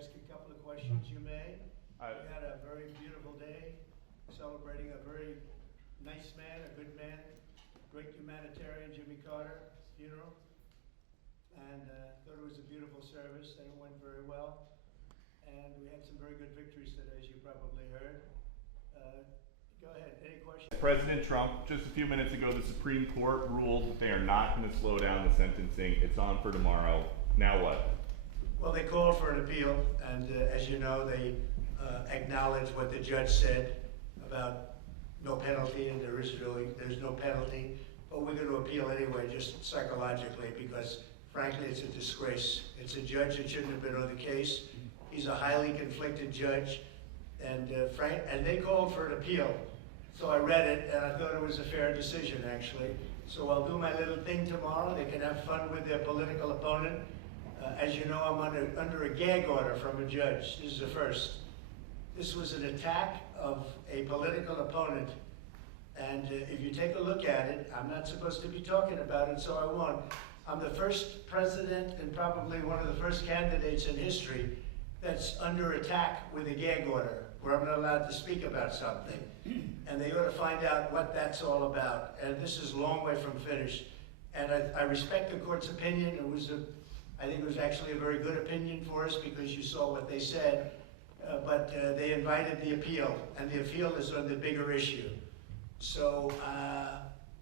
ask you a couple of questions, you may. I- We had a very beautiful day, celebrating a very nice man, a good man, great humanitarian, Jimmy Carter, funeral. And thought it was a beautiful service, and it went very well. And we had some very good victories today, as you probably heard. Go ahead, any questions? President Trump, just a few minutes ago, the Supreme Court ruled that they are not going to slow down the sentencing. It's on for tomorrow. Now what? Well, they called for an appeal, and as you know, they acknowledged what the judge said about no penalty, and there's no penalty. But we're going to appeal anyway, just psychologically, because frankly, it's a disgrace. It's a judge that shouldn't have been on the case. He's a highly conflicted judge, and they called for an appeal. So I read it, and I thought it was a fair decision, actually. So I'll do my little thing tomorrow. They can have fun with their political opponent. As you know, I'm under a gag order from a judge. This is the first. This was an attack of a political opponent. And if you take a look at it, I'm not supposed to be talking about it, so I won't. I'm the first president and probably one of the first candidates in history that's under attack with a gag order, where I'm not allowed to speak about something. And they ought to find out what that's all about. And this is a long way from finished. And I respect the court's opinion. I think it was actually a very good opinion for us because you saw what they said. But they invited the appeal, and the appeal is on the bigger issue. So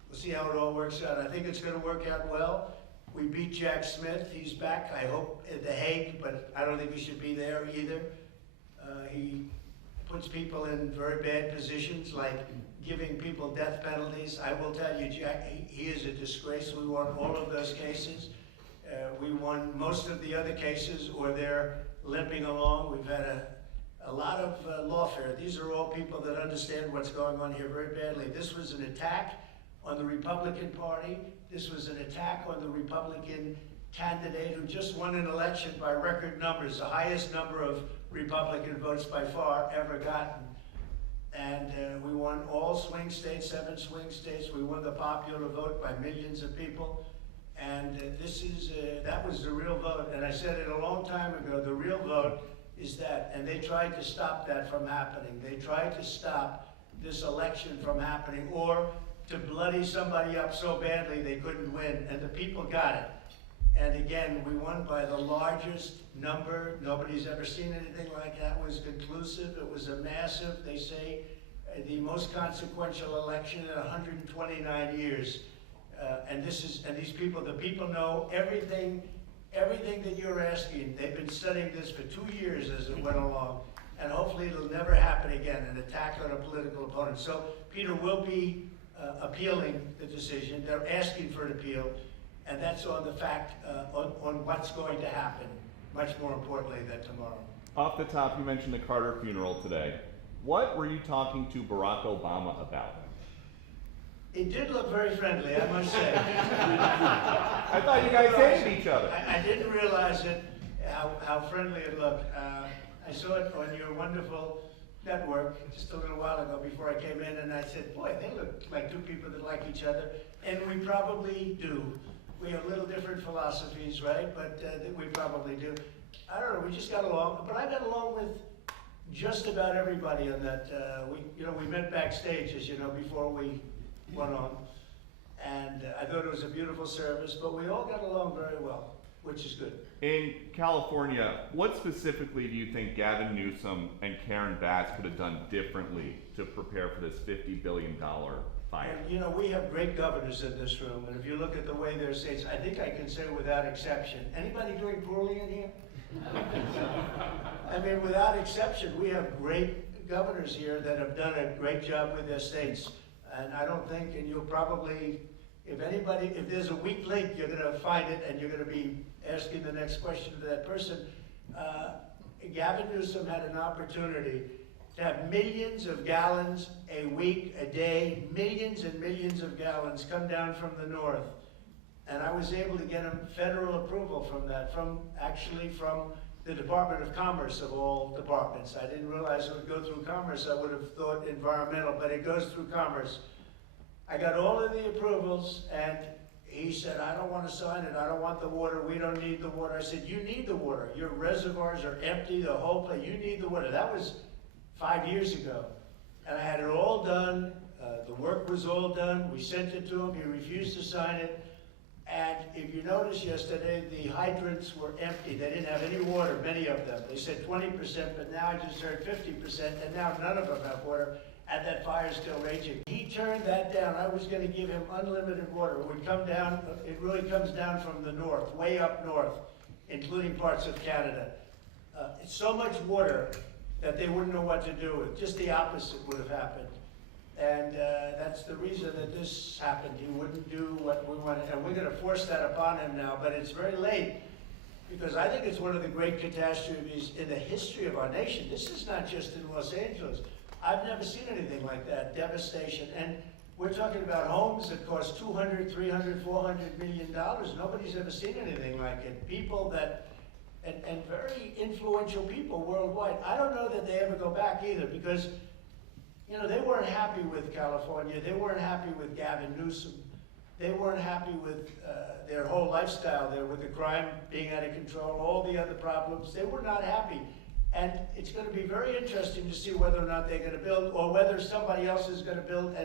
we'll see how it all works out. I think it's going to work out well. We beat Jack Smith. He's back, I hope, at The Hague, but I don't think he should be there either. He puts people in very bad positions, like giving people death penalties. I will tell you, Jack, he is a disgrace. We won all of those cases. We won most of the other cases, or they're limping along. We've had a lot of lawfare. These are all people that understand what's going on here very badly. This was an attack on the Republican Party. This was an attack on the Republican candidate who just won an election by record numbers, the highest number of Republican votes by far ever gotten. And we won all swing states, 7 swing states. We won the popular vote by millions of people. And that was the real vote. And I said it a long time ago, the real vote is that. And they tried to stop that from happening. They tried to stop this election from happening, or to bloody somebody up so badly they couldn't win, and the people got it. And again, we won by the largest number. Nobody's ever seen anything like that. It was conclusive. It was a massive, they say, the most consequential election in 129 years. And these people, the people know everything that you're asking. They've been studying this for 2 years as it went along. And hopefully it'll never happen again, an attack on a political opponent. So Peter will be appealing the decision. They're asking for an appeal, and that's on the fact, on what's going to happen, much more importantly than tomorrow. Off the top, you mentioned the Carter funeral today. What were you talking to Barack Obama about? It did look very friendly, I must say. I thought you guys hated each other. I didn't realize it, how friendly it looked. I saw it on your wonderful network just a little while ago before I came in, and I said, boy, they look like two people that like each other. And we probably do. We have little different philosophies, right? But we probably do. I don't know, we just got along. But I got along with just about everybody on that. We met backstage, as you know, before we went on. And I thought it was a beautiful service, but we all got along very well, which is good. In California, what specifically do you think Gavin Newsom and Karen Bass could have done differently to prepare for this $50 billion fire? And, we have great governors in this room, and if you look at the way their states, I think I can say without exception. Anybody doing poorly in here? I mean, without exception, we have great governors here that have done a great job with their states. And I don't think, and you'll probably, if there's a weak link, you're going to find it, and you're going to be asking the next question to that person. Gavin Newsom had an opportunity to have millions of gallons a week, a day, millions and millions of gallons come down from the north. And I was able to get him federal approval from that, from the Department of Commerce of all departments. I didn't realize it would go through Commerce. I would have thought environmental, but it goes through Commerce. I got all of the approvals, and He said, I don't want to sign it, I don't want the water, we don't need the water. I said, you need the water, your reservoirs are empty, the whole place, you need the water. That was 5 years ago. And I had it all done, the work was all done, we sent it to him, he refused to sign it. And if you noticed yesterday, the hydrants were empty, they didn't have any water, many of them. They said 20%, but now I just heard 50%, and now none of them have water, and that fire's still raging. He turned that down. I was gonna give him unlimited water. It would come down, it really comes down from the north, way up north, including parts of Canada. It's so much water that they wouldn't know what to do with. Just the opposite would have happened. And that's the reason that this happened. He wouldn't do what we wanted, and we're gonna force that upon him now, but it's very late, because I think it's one of the great catastrophes in the history of our nation. This is not just in Los Angeles. I've never seen anything like that, devastation. And we're talking about homes that cost $200, $300, $400 million. Nobody's ever seen anything like it. People that, and very influential people worldwide. I don't know that they ever go back either, because you know, they weren't happy with California. They weren't happy with Gavin Newsom. They weren't happy with their whole lifestyle there, with the crime being out of control, all the other problems. They were not happy. And it's going to be very interesting to see whether or not they're going to build, or whether somebody else is going to build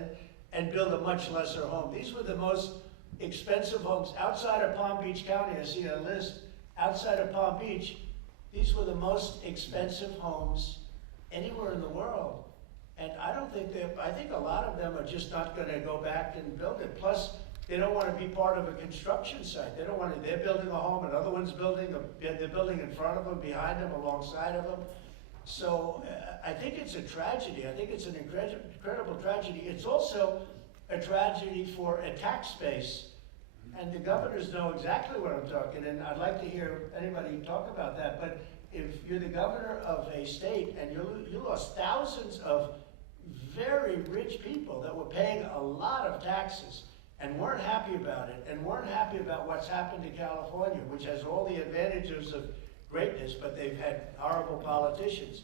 and build a much lesser home. These were the most expensive homes outside of Palm Beach County. I see a list outside of Palm Beach. These were the most expensive homes anywhere in the world. And I don't think I think a lot of them are just not going to go back and build it. Plus, they don't want to be part of a construction site. They don't want to, they're building a home, another one's building, they're building in front of them, behind them, alongside of them. So I think it's a tragedy. I think it's an incredible tragedy. It's also a tragedy for a tax base. And the governors know exactly what I'm talking, and I'd like to hear anybody talk about that. But if you're the governor of a state and you lost thousands of very rich people that were paying a lot of taxes, and weren't happy about it, and weren't happy about what's happened to California, which has all the advantages of greatness, but they've had horrible politicians.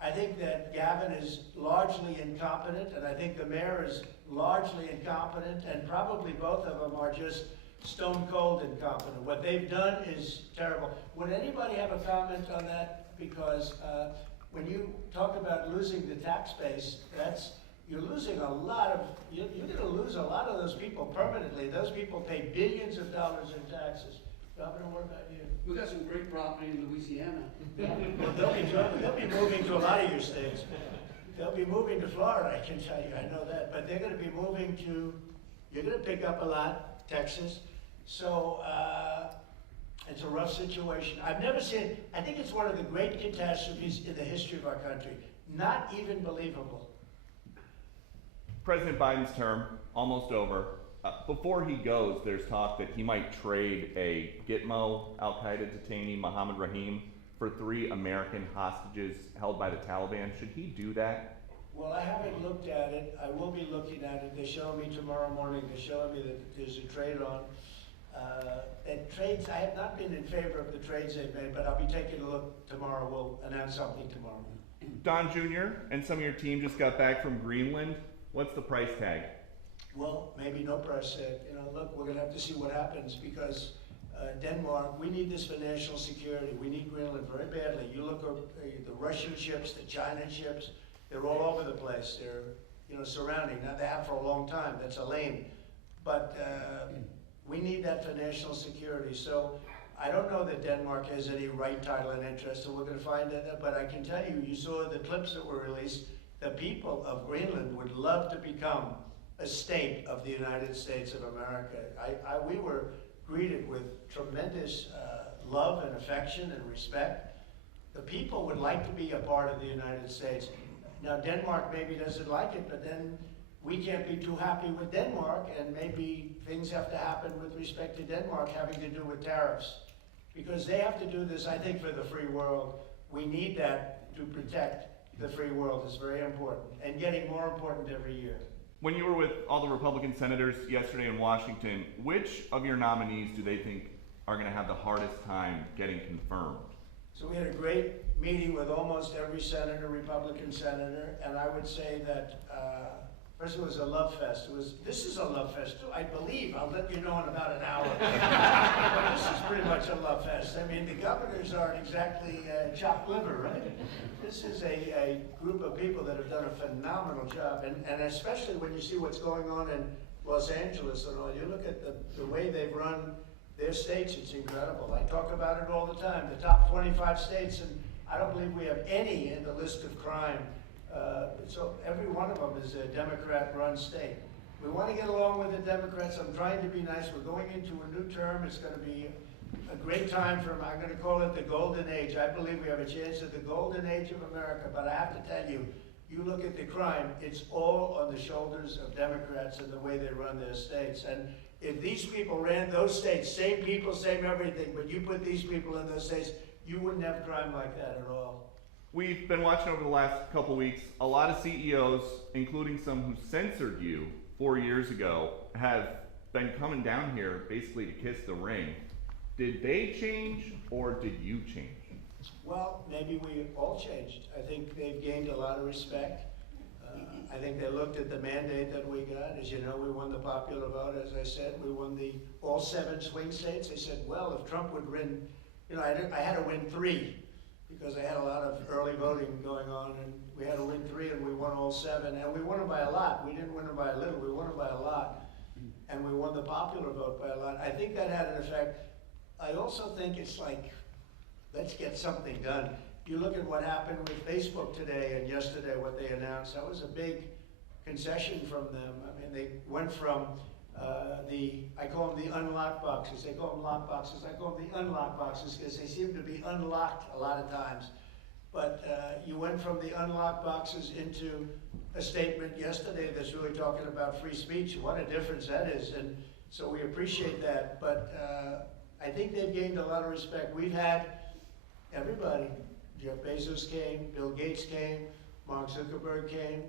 I think that Gavin is largely incompetent, and I think the mayor is largely incompetent, and probably both of them are just stone cold incompetent. What they've done is terrible. Would anybody have a comment on that? Because when you talk about losing the tax base, you're losing a lot of, you're going to lose a lot of those people permanently. Those people pay billions of dollars in taxes. Governor, what about you? We got some great property in Louisiana. Well, they'll be moving to a lot of your states. They'll be moving to Florida, I can tell you, I know that. But they're going to be moving to, you're going to pick up a lot, Texas. So it's a rough situation. I've never seen, I think it's one of the great catastrophes in the history of our country. Not even believable. President Biden's term, almost over. Before he goes, there's talk that he might trade a Gitmo al-Qaeda detainee, Mohammed Rahim, for 3 American hostages held by the Taliban. Should he do that? Well, I haven't looked at it. I will be looking at it. They're showing me tomorrow morning. They're showing me that there's a trade on. And trades, I have not been in favor of the trades they've made, but I'll be taking a look tomorrow. We'll announce something tomorrow. Don Jr. and some of your team just got back from Greenland. What's the price tag? Well, maybe no price tag. You know, look, we're going to have to see what happens, because Denmark, we need this for national security. We need Greenland very badly. You look at the Russian ships, the China ships, they're all over the place. They're, you know, surrounding. Now, they have for a long time. That's a lane. But we need that for national security. So I don't know that Denmark has any right, title, and interest, so we're going to find that. But I can tell you, you saw the clips that were released. The people of Greenland would love to become a state of the United States of America. We were greeted with tremendous love and affection and respect. The people would like to be a part of the United States. Now, Denmark maybe doesn't like it, but then we can't be too happy with Denmark, and maybe things have to happen with respect to Denmark having to do with tariffs. Because they have to do this, I think, for the free world. We need that to protect the free world. Is very important, and getting more important every year. When you were with all the Republican senators yesterday in Washington, which of your nominees do they think are going to have the hardest time getting confirmed? So we had a great meeting with almost every senator, Republican senator, and I would say that First, it was a love fest. This is a love fest too, I believe. I'll let you know in about an hour. But this is pretty much a love fest. I mean, the governors aren't exactly chopped liver, right? This is a group of people that have done a phenomenal job, and especially when you see what's going on in Los Angeles and all. You look at the way they've run their states, it's incredible. I talk about it all the time. The top 25 states, and I don't believe we have any in the list of crime. So every one of them is a Democrat-run state. We want to get along with the Democrats. I'm trying to be nice. We're going into a new term. It's going to be a great time for them. I'm going to call it the golden age. I believe we have a chance at the golden age of America. But I have to tell you, you look at the crime, it's all on the shoulders of Democrats and the way they run their states. And if these people ran those states, same people, same everything, but you put these people in those states, you wouldn't have crime like that at all. We've been watching over the last couple weeks, a lot of CEOs, including some who censored you 4 years ago, have been coming down here basically to kiss the ring. Did they change or did you change? Well, maybe we all changed. I think they've gained a lot of respect. I think they looked at the mandate that we got. As you know, we won the popular vote, as I said. We won all 7 swing states. They said, well, if Trump would win, I had to win 3. Because I had a lot of early voting going on, and we had to win 3, and we won all 7, and we won them by a lot. We didn't win them by a little, we won them by a lot, and we won the popular vote by a lot. I think that had an effect. I also think it's like, let's get something done. You look at what happened with Facebook today and yesterday, what they announced, that was a big concession from them. I mean, they went from I call them the unlocked boxes. They call them lock boxes. I call them the unlocked boxes because they seem to be unlocked a lot of times. But you went from the unlocked boxes into a statement yesterday that's really talking about free speech. What a difference that is. And so we appreciate that. But I think they've gained a lot of respect. We've had everybody. Jeff Bezos came, Bill Gates came, Mark Zuckerberg came.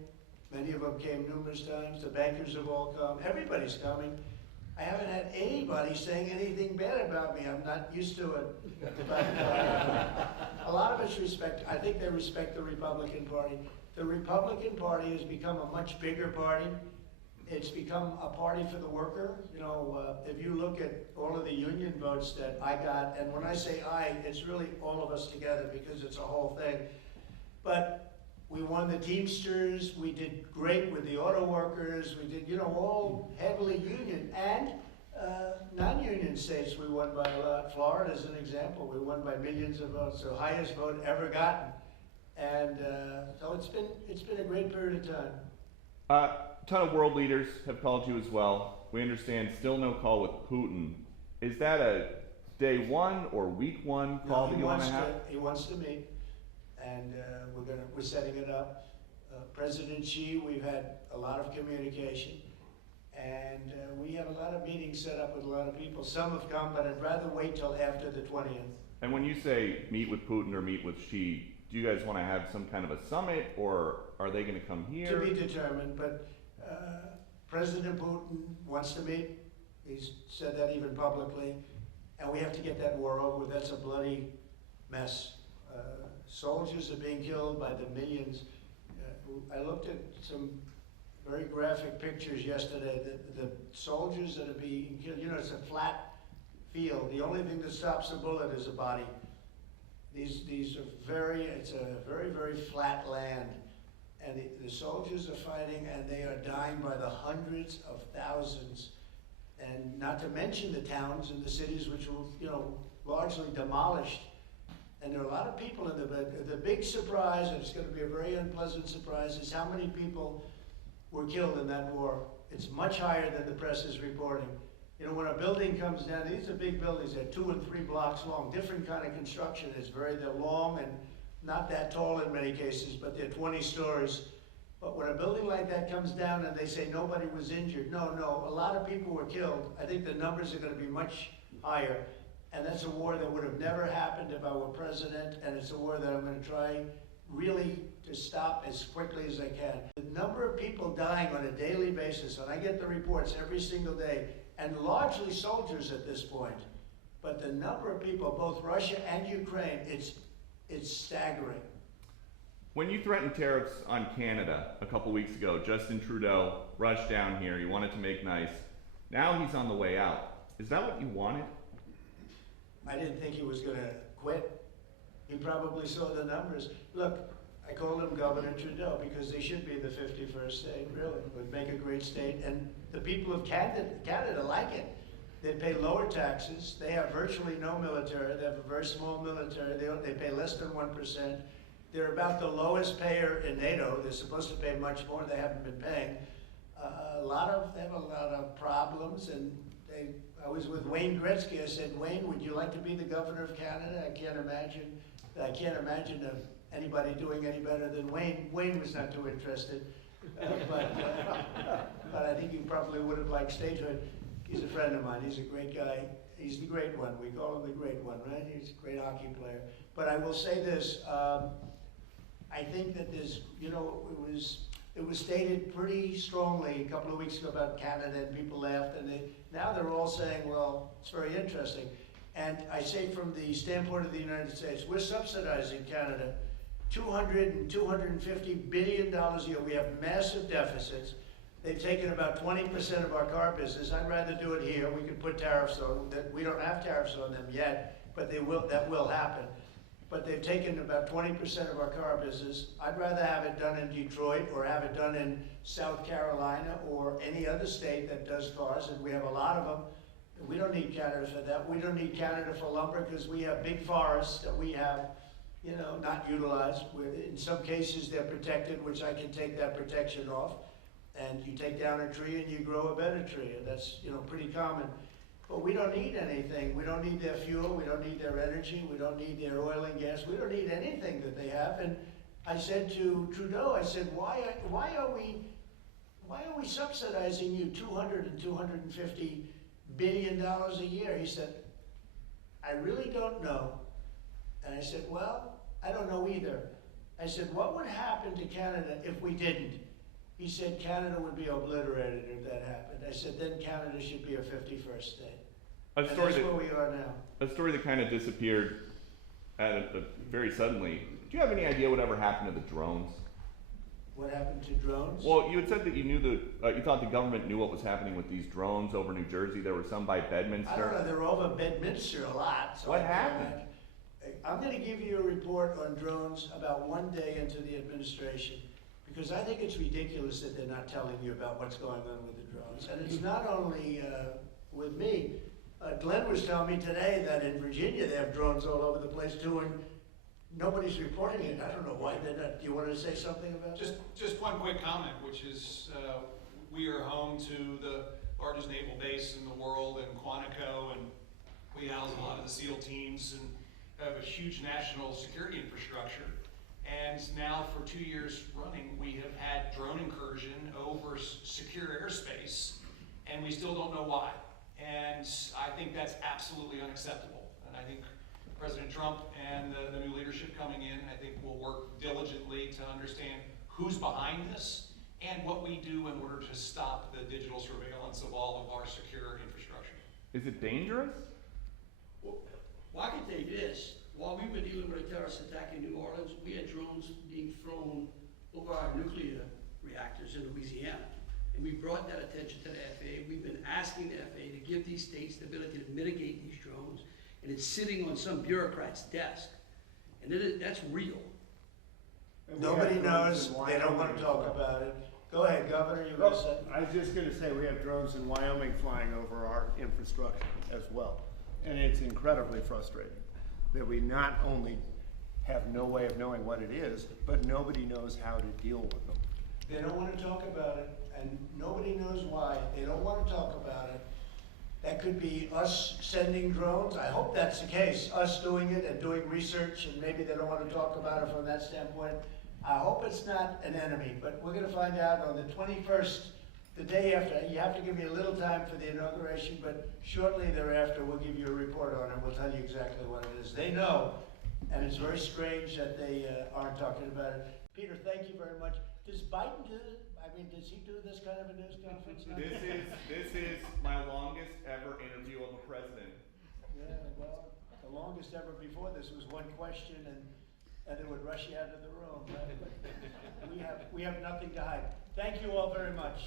Many of them came numerous times. The bankers have all come. Everybody's coming. I haven't had anybody saying anything bad about me. I'm not used to it. But a lot of us respect, I think they respect the Republican Party. The Republican Party has become a much bigger party. It's become a party for the worker. If you look at all of the union votes that I got, and when I say I, it's really all of us together because it's a whole thing. But we won the Teamsters, we did great with the auto workers, we did, all heavily union, and non-union states we won by a lot. Florida is an example, we won by millions of votes, the highest vote ever gotten. And so it's been a great period of time. A ton of world leaders have called you as well. We understand still no call with Putin. Is that a day 1 or week 1 call that you want to have? He wants to meet. And we're setting it up. President Xi, we've had a lot of communication, and we have a lot of meetings set up with a lot of people. Some have come, but I'd rather wait till after the 20th. And when you say meet with Putin or meet with Xi, do you guys want to have some kind of a summit, or are they going to come here? To be determined, but President Putin wants to meet. He's said that even publicly, and we have to get that war over with. That's a bloody mess. Soldiers are being killed by the millions. I looked at some very graphic pictures yesterday. The soldiers that are being killed, it's a flat field. The only thing that stops the bullet is a body. It's a very, very flat land. And the soldiers are fighting, and they are dying by the hundreds of thousands. And not to mention the towns and the cities which were, largely demolished. And there are a lot of people in the big surprise, and it's going to be a very unpleasant surprise, is how many people were killed in that war. It's much higher than the press is reporting. When a building comes down, these are big buildings, they're 2 and 3 blocks long, different kind of construction. They're long and not that tall in many cases, but they're 20 stories. But when a building like that comes down and they say nobody was injured, no, a lot of people were killed. I think the numbers are going to be much higher. And that's a war that would have never happened if I were president, and it's a war that I'm going to try really to stop as quickly as I can. The number of people dying on a daily basis, and I get the reports every single day, and largely soldiers at this point, but the number of people, both Russia and Ukraine, it's staggering. When you threatened tariffs on Canada a couple weeks ago, Justin Trudeau rushed down here. He wanted to make nice. Now he's on the way out. Is that what you wanted? I didn't think he was gonna quit. He probably saw the numbers. Look, I called him Governor Trudeau because they should be the 51st state, really. It would make a great state, and the people of Canada like it. They pay lower taxes. They have virtually no military. They have a very small military. They pay less than 1%. They're about the lowest payer in NATO. They're supposed to pay much more. They haven't been paying. They have a lot of problems, and I was with Wayne Gretzky. I said, Wayne, would you like to be the governor of Canada? I can't imagine anybody doing any better than Wayne. Wayne was not too interested, but I think he probably would have liked statehood. He's a friend of mine. He's a great guy. He's the great one. We call him the great one, right? He's a great hockey player. But I will say this. I think that there's, it was stated pretty strongly a couple of weeks ago about Canada, and people laughed, and now they're all saying, well, it's very interesting. And I say from the standpoint of the United States, we're subsidizing Canada $200 and $250 billion a year. We have massive deficits. They've taken about 20% of our car business. I'd rather do it here. We could put tariffs on that. We don't have tariffs on them yet, but that will happen. But they've taken about 20% of our car business. I'd rather have it done in Detroit or have it done in South Carolina or any other state that does cars, and we have a lot of them. We don't need Canada for that. We don't need Canada for lumber because we have big forests that we have, not utilized. In some cases, they're protected, which I can take that protection off. And you take down a tree and you grow a better tree, and that's pretty common. But we don't need anything. We don't need their fuel. We don't need their energy. We don't need their oil and gas. We don't need anything that they have. And I said to Trudeau, I said, why are we subsidizing you $200 and $250 billion a year? He said, I really don't know. And I said, well, I don't know either. I said, what would happen to Canada if we didn't? He said Canada would be obliterated if that happened. I said, then Canada should be a 51st state. And that's where we are now. A story that kind of disappeared very suddenly. Do you have any idea whatever happened to the drones? What happened to drones? Well, you had said that you thought the government knew what was happening with these drones over New Jersey. There were some by Bedminster. I don't know. They're over Bedminster a lot. So what happened? I'm going to give you a report on drones about one day into the administration, because I think it's ridiculous that they're not telling you about what's going on with the drones. And it's not only with me. Glenn was telling me today that in Virginia they have drones all over the place too, and nobody's reporting it. I don't know why they're not. Do you want to say something about that? Just one quick comment, which is we are home to the largest naval base in the world in Quantico, and we house a lot of the SEAL teams and have a huge national security infrastructure. And now for 2 years running, we have had drone incursion over secure airspace, and we still don't know why. And I think that's absolutely unacceptable. And I think President Trump and the new leadership coming in, I think will work diligently to understand who's behind this and what we do in order to stop the digital surveillance of all of our secure infrastructure. Is it dangerous? Well, I can tell you this. While we were dealing with a terrorist attack in New Orleans, we had drones being thrown over our nuclear reactors in Louisiana. And we brought that attention to the FAA. We've been asking the FAA to give these states the ability to mitigate these drones. And it's sitting on some bureaucrat's desk. And that's real. Nobody knows. They don't want to talk about it. Go ahead, Governor. You were saying. I was just going to say we have drones in Wyoming flying over our infrastructure as well. And it's incredibly frustrating that we not only have no way of knowing what it is, but nobody knows how to deal with them. They don't want to talk about it, and nobody knows why. They don't want to talk about it. That could be us sending drones. I hope that's the case, us doing it and doing research, and maybe they don't want to talk about it from that standpoint. I hope it's not an enemy, but we're going to find out on the 21st, the day after. You have to give me a little time for the inauguration, but shortly thereafter we'll give you a report on it. We'll tell you exactly what it is. They know, and it's very strange that they aren't talking about it. Peter, thank you very much. Does Biden do this? I mean, does he do this kind of a news conference? This is my longest ever interview of a president. Yeah, well, the longest ever before this was one question, and they would rush you out of the room. Right? But we have nothing to hide. Thank you all very much.